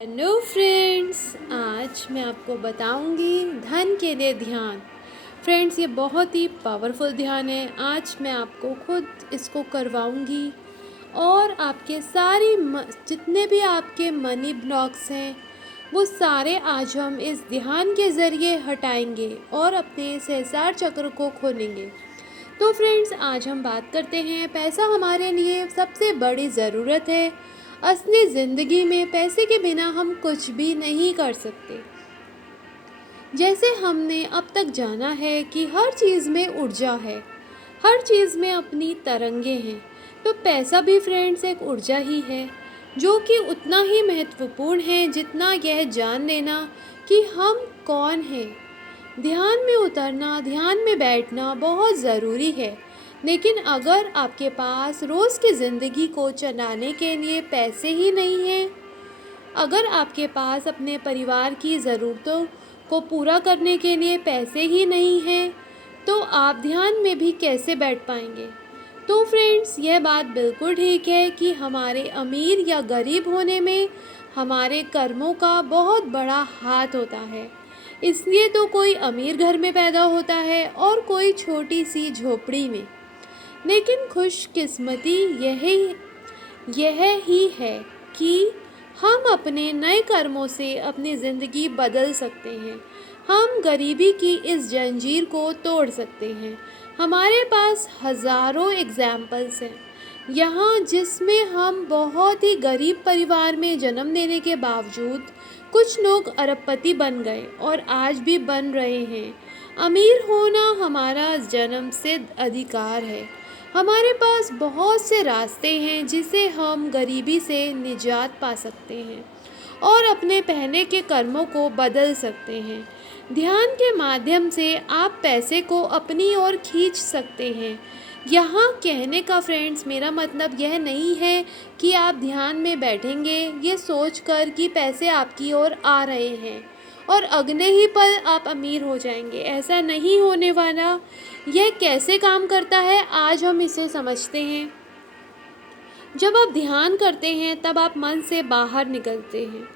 Hello friends, आज मैं आपको बताऊंगी धन के लिए ध्यान। फ्रेंड्स, ये बहुत ही पावरफुल ध्यान है। आज मैं आपको खुद इसको करवाऊंगी और आपके जितने भी आपके मनी ब्लॉक्स हैं वो सारे आज हम इस ध्यान के ज़रिए हटाएंगे और अपने सहस्रार चक्र को खोलेंगे। तो फ्रेंड्स, आज हम बात करते हैं, पैसा हमारे लिए सबसे बड़ी ज़रूरत है। असली ज़िंदगी में पैसे के बिना हम कुछ भी नहीं कर सकते। जैसे हमने अब तक जाना है कि हर चीज़ में ऊर्जा है, हर चीज़ में अपनी तरंगे हैं, तो पैसा भी फ्रेंड्स एक ऊर्जा ही है, जो कि उतना ही महत्वपूर्ण है जितना यह जान लेना कि हम कौन हैं। ध्यान में उतरना, ध्यान में बैठना बहुत ज़रूरी है। लेकिन अगर आपके पास रोज़ की ज़िंदगी को चलाने के लिए पैसे ही नहीं हैं, अगर आपके पास अपने परिवार की ज़रूरतों को पूरा करने के लिए पैसे ही नहीं हैं, तो आप ध्यान में भी कैसे बैठ पाएंगे। तो फ्रेंड्स, यह बात बिल्कुल ठीक है कि हमारे अमीर या गरीब होने में हमारे कर्मों का बहुत बड़ा हाथ होता है। इसलिए तो कोई अमीर घर में पैदा होता है और कोई छोटी सी झोपड़ी में। लेकिन खुशकिस्मती यह ही है कि हम अपने नए कर्मों से अपनी ज़िंदगी बदल सकते हैं। हम गरीबी की इस जंजीर को तोड़ सकते हैं। हमारे पास हज़ारों एग्जाम्पल्स हैं यहाँ, जिसमें हम बहुत ही गरीब परिवार में जन्म लेने के बावजूद कुछ लोग अरबपति बन गए और आज भी बन रहे हैं। अमीर होना हमारा जन्म सिद्ध अधिकार है। हमारे पास बहुत से रास्ते हैं जिसे हम गरीबी से निजात पा सकते हैं और अपने पहले के कर्मों को बदल सकते हैं। ध्यान के माध्यम से आप पैसे को अपनी ओर खींच सकते हैं। यहाँ कहने का फ्रेंड्स, मेरा मतलब यह नहीं है कि आप ध्यान में बैठेंगे ये सोचकर कि पैसे आपकी ओर आ रहे हैं और अगले ही पल आप अमीर हो जाएंगे। ऐसा नहीं होने वाला। यह कैसे काम करता है, आज हम इसे समझते हैं। जब आप ध्यान करते हैं तब आप मन से बाहर निकलते हैं।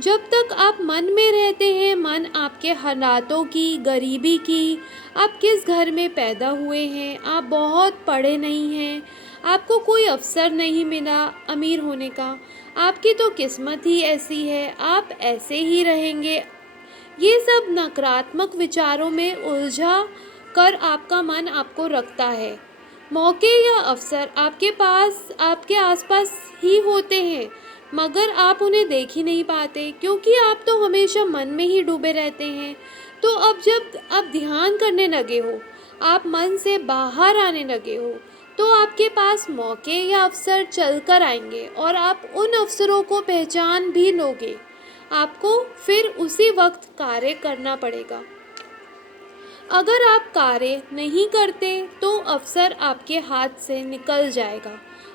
जब तक आप मन में रहते हैं, मन आपके हालातों की, गरीबी की, आप किस घर में पैदा हुए हैं, आप बहुत पढ़े नहीं हैं, आपको कोई अवसर नहीं मिला अमीर होने का, आपकी तो किस्मत ही ऐसी है, आप ऐसे ही रहेंगे, ये सब नकारात्मक विचारों में उलझा कर आपका मन आपको रखता है। मौके या अवसर आपके पास, आपके आसपास ही होते हैं, मगर आप उन्हें देख ही नहीं पाते क्योंकि आप तो हमेशा मन में ही डूबे रहते हैं। तो अब जब आप ध्यान करने लगे हो, आप मन से बाहर आने लगे हो, तो आपके पास मौके या अवसर चलकर आएंगे और आप उन अवसरों को पहचान भी लोगे। आपको फिर उसी वक्त कार्य करना पड़ेगा। अगर आप कार्य नहीं करते तो अवसर आपके हाथ से निकल जाएगा।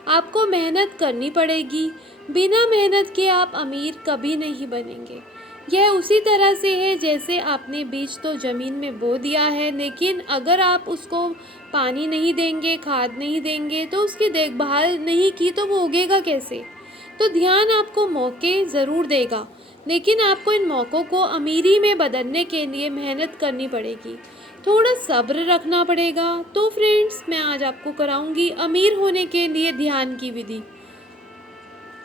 आपको मेहनत करनी पड़ेगी। बिना मेहनत के आप अमीर कभी नहीं बनेंगे। यह उसी तरह से है जैसे आपने बीज तो ज़मीन में बो दिया है, लेकिन अगर आप उसको पानी नहीं देंगे, खाद नहीं देंगे, तो उसकी देखभाल नहीं की तो वो उगेगा कैसे। तो ध्यान आपको मौके ज़रूर देगा, लेकिन आपको इन मौक़ों को अमीरी में बदलने के लिए मेहनत करनी पड़ेगी, थोड़ा सब्र रखना पड़ेगा। तो फ्रेंड्स, मैं आज आपको कराऊंगी अमीर होने के लिए ध्यान की विधि।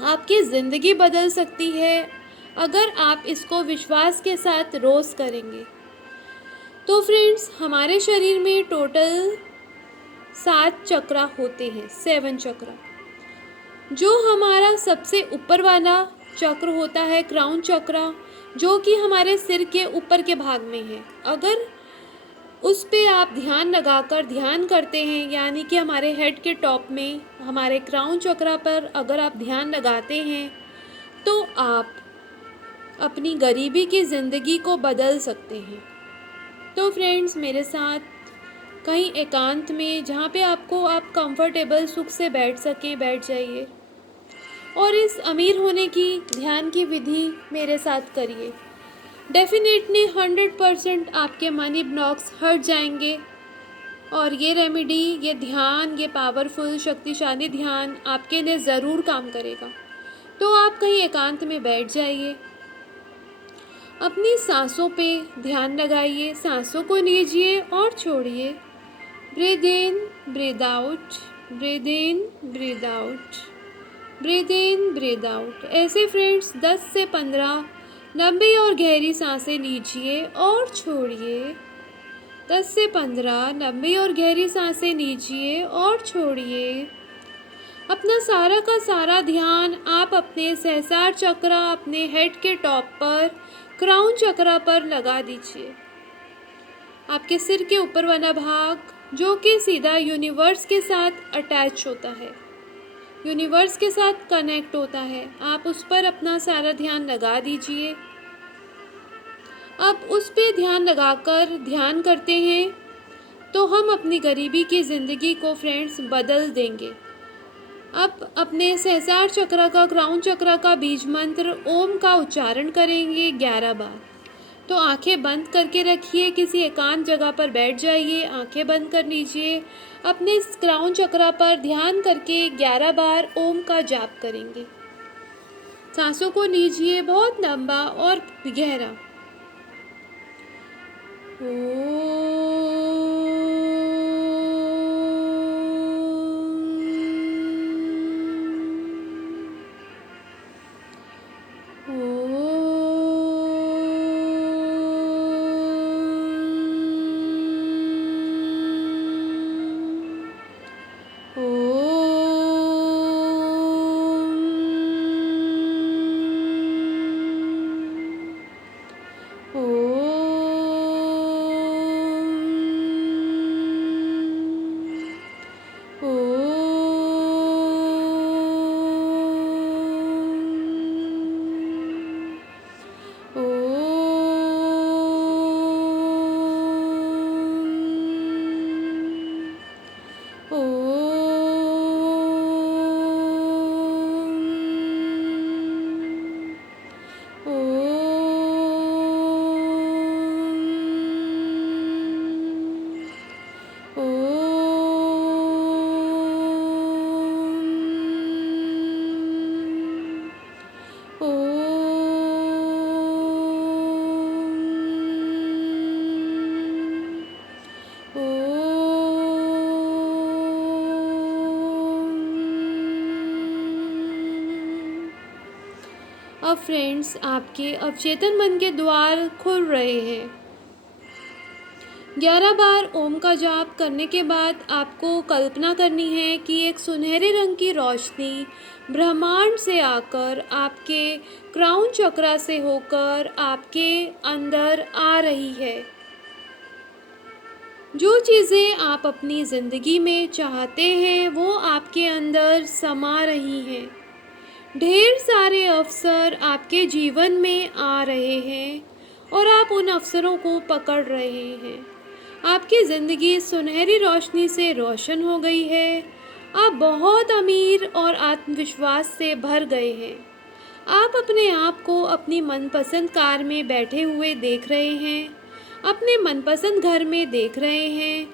आपकी ज़िंदगी बदल सकती है अगर आप इसको विश्वास के साथ रोज़ करेंगे। तो फ्रेंड्स, हमारे शरीर में टोटल 7 चक्र होते हैं, 7 चक्र। जो हमारा सबसे ऊपर वाला चक्र होता है क्राउन चक्र, जो कि हमारे सिर के ऊपर के भाग में है। अगर उस पे आप ध्यान लगाकर ध्यान करते हैं, यानी कि हमारे हेड के टॉप में हमारे क्राउन चक्र पर अगर आप ध्यान लगाते हैं, तो आप अपनी गरीबी की ज़िंदगी को बदल सकते हैं। तो फ्रेंड्स, मेरे साथ कहीं एकांत में, जहाँ पे आपको आप कंफर्टेबल सुख से बैठ सकें, बैठ जाइए और इस अमीर होने की ध्यान की विधि मेरे साथ करिए। डेफिनेटली 100% आपके मनी ब्लॉक्स हट जाएंगे और ये रेमेडी, ये ध्यान, ये पावरफुल शक्तिशाली ध्यान आपके लिए ज़रूर काम करेगा। तो आप कहीं एकांत में बैठ जाइए। अपनी सांसों पे ध्यान लगाइए, सांसों को लीजिए और छोड़िए। Breathe in, breathe out, breathe in, breathe out, breathe in, breathe out. ऐसे फ्रेंड्स 10 से 15 लंबी और गहरी सांसें लीजिए और छोड़िए। 10 से 15 लंबी और गहरी सांसें लीजिए और छोड़िए। अपना सारा का सारा ध्यान आप अपने सहस्रार चक्र, अपने हेड के टॉप पर, क्राउन चक्र पर लगा दीजिए। आपके सिर के ऊपर वाला भाग जो कि सीधा यूनिवर्स के साथ अटैच होता है, यूनिवर्स के साथ कनेक्ट होता है, आप उस पर अपना सारा ध्यान लगा दीजिए। अब उस पे ध्यान लगाकर ध्यान करते हैं तो हम अपनी गरीबी की ज़िंदगी को फ्रेंड्स बदल देंगे। अब अपने सहस्रार चक्र का, क्राउन चक्र का बीज मंत्र ओम का उच्चारण करेंगे 11 बार। तो आंखें बंद करके रखिए, किसी एकांत जगह पर बैठ जाइए, आंखें बंद कर लीजिए। अपने क्राउन चक्र पर ध्यान करके 11 बार ओम का जाप करेंगे। सांसों को लीजिए बहुत लंबा और गहरा। अब फ्रेंड्स आपके अवचेतन मन के द्वार खुल रहे हैं। 11 बार ओम का जाप करने के बाद आपको कल्पना करनी है कि एक सुनहरे रंग की रोशनी ब्रह्मांड से आकर आपके क्राउन चक्र से होकर आपके अंदर आ रही है। जो चीज़ें आप अपनी ज़िंदगी में चाहते हैं वो आपके अंदर समा रही हैं। ढेर सारे अवसर आपके जीवन में आ रहे हैं और आप उन अवसरों को पकड़ रहे हैं। आपकी ज़िंदगी सुनहरी रोशनी से रोशन हो गई है। आप बहुत अमीर और आत्मविश्वास से भर गए हैं। आप अपने आप को अपनी मनपसंद कार में बैठे हुए देख रहे हैं, अपने मनपसंद घर में देख रहे हैं।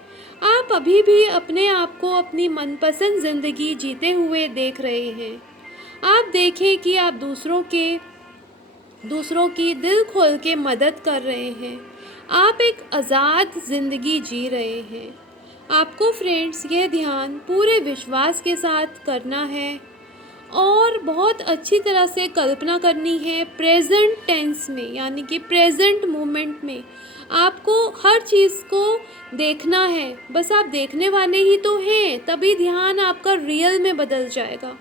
आप अभी भी अपने आप को अपनी मनपसंद ज़िंदगी जीते हुए देख रहे हैं। आप देखें कि आप दूसरों की दिल खोल के मदद कर रहे हैं। आप एक आज़ाद ज़िंदगी जी रहे हैं। आपको फ्रेंड्स यह ध्यान पूरे विश्वास के साथ करना है और बहुत अच्छी तरह से कल्पना करनी है प्रेजेंट टेंस में, यानी कि प्रेजेंट मोमेंट में। आपको हर चीज़ को देखना है, बस आप देखने वाले ही तो हैं, तभी ध्यान आपका रियल में बदल जाएगा।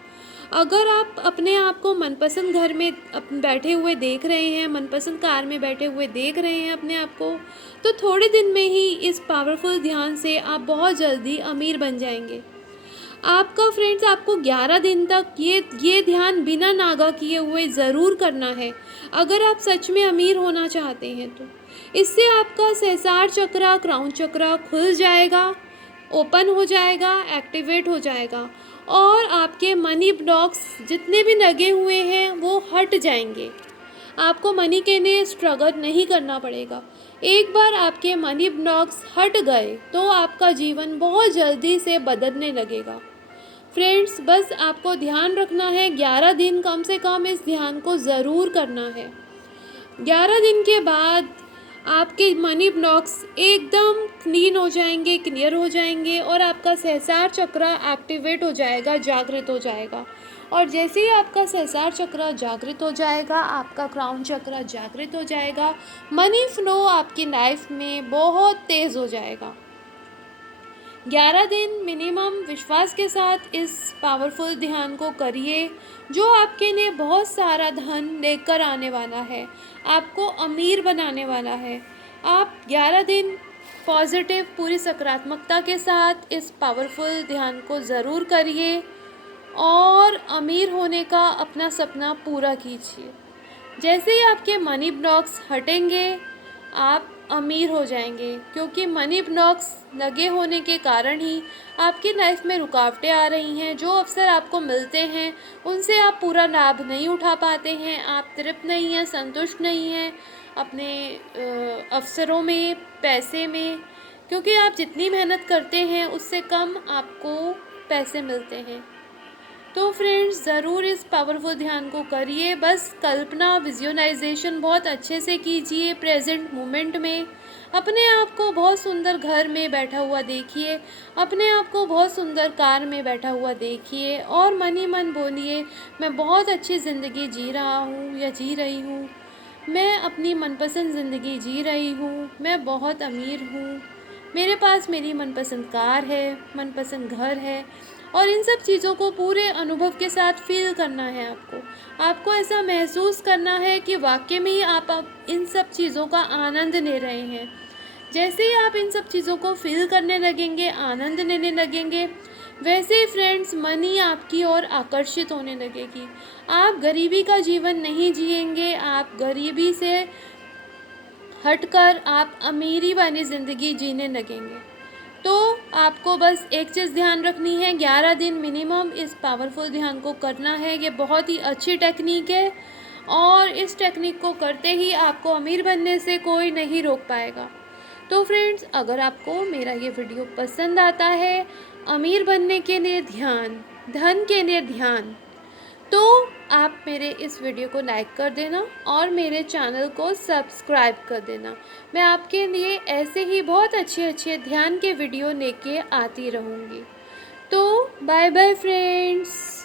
अगर आप अपने आप को मनपसंद घर में बैठे हुए देख रहे हैं, मनपसंद कार में बैठे हुए देख रहे हैं अपने आप को, तो थोड़े दिन में ही इस पावरफुल ध्यान से आप बहुत जल्दी अमीर बन जाएंगे। आपका फ्रेंड्स आपको 11 दिन तक ये ध्यान बिना नागा किए हुए ज़रूर करना है अगर आप सच में अमीर होना चाहते हैं तो। इससे आपका सहस्रार चक्र, क्राउन चक्र खुल जाएगा, ओपन हो जाएगा, एक्टिवेट हो जाएगा और आपके मनी ब्लॉक्स जितने भी लगे हुए हैं वो हट जाएंगे। आपको मनी के लिए स्ट्रगल नहीं करना पड़ेगा। एक बार आपके मनी ब्लॉक्स हट गए तो आपका जीवन बहुत जल्दी से बदलने लगेगा। फ्रेंड्स बस आपको ध्यान रखना है, 11 दिन कम से कम इस ध्यान को ज़रूर करना है। 11 दिन के बाद आपके मनी ब्लॉक्स एकदम क्लीन हो जाएंगे, क्लियर हो जाएंगे और आपका सहस्रार चक्र एक्टिवेट हो जाएगा, जागृत हो जाएगा। और जैसे ही आपका सहस्रार चक्र जागृत हो जाएगा, आपका क्राउन चक्र जागृत हो जाएगा, मनी फ्लो आपकी लाइफ में बहुत तेज़ हो जाएगा। 11 दिन मिनिमम विश्वास के साथ इस पावरफुल ध्यान को करिए, जो आपके लिए बहुत सारा धन लेकर आने वाला है, आपको अमीर बनाने वाला है। आप 11 दिन पॉजिटिव पूरी सकारात्मकता के साथ इस पावरफुल ध्यान को ज़रूर करिए और अमीर होने का अपना सपना पूरा कीजिए। जैसे ही आपके मनी ब्लॉक्स हटेंगे, आप अमीर हो जाएंगे, क्योंकि मनी ब्लॉक्स लगे होने के कारण ही आपकी लाइफ में रुकावटें आ रही हैं। जो अवसर आपको मिलते हैं उनसे आप पूरा लाभ नहीं उठा पाते हैं, आप तृप्त नहीं हैं, संतुष्ट नहीं हैं अपने अवसरों में, पैसे में, क्योंकि आप जितनी मेहनत करते हैं उससे कम आपको पैसे मिलते हैं। तो फ्रेंड्स ज़रूर इस पावरफुल ध्यान को करिए। बस कल्पना, विजुअलाइजेशन बहुत अच्छे से कीजिए प्रेजेंट मोमेंट में। अपने आप को बहुत सुंदर घर में बैठा हुआ देखिए, अपने आप को बहुत सुंदर कार में बैठा हुआ देखिए और मन ही मन बोलिए, मैं बहुत अच्छी ज़िंदगी जी रहा हूँ या जी रही हूँ, मैं अपनी मनपसंद ज़िंदगी जी रही हूँ, मैं बहुत अमीर हूँ, मेरे पास मेरी मनपसंद कार है, मनपसंद घर है। और इन सब चीज़ों को पूरे अनुभव के साथ फील करना है आपको ऐसा महसूस करना है कि वाकई में ही आप अब इन सब चीज़ों का आनंद ले रहे हैं। जैसे ही आप इन सब चीज़ों को फील करने लगेंगे, आनंद लेने लगेंगे, वैसे ही फ्रेंड्स मनी आपकी ओर आकर्षित होने लगेगी। आप गरीबी का जीवन नहीं जिएंगे, आप गरीबी से हटकर आप अमीरी वाली ज़िंदगी जीने लगेंगे। तो आपको बस एक चीज़ ध्यान रखनी है, 11 दिन मिनिमम इस पावरफुल ध्यान को करना है। ये बहुत ही अच्छी टेक्निक है और इस टेक्निक को करते ही आपको अमीर बनने से कोई नहीं रोक पाएगा। तो फ्रेंड्स, अगर आपको मेरा ये वीडियो पसंद आता है, अमीर बनने के लिए ध्यान, धन के लिए ध्यान, तो आप मेरे इस वीडियो को लाइक कर देना और मेरे चैनल को सब्सक्राइब कर देना। मैं आपके लिए ऐसे ही बहुत अच्छे अच्छे ध्यान के वीडियो लेके आती रहूँगी। तो बाय बाय फ्रेंड्स।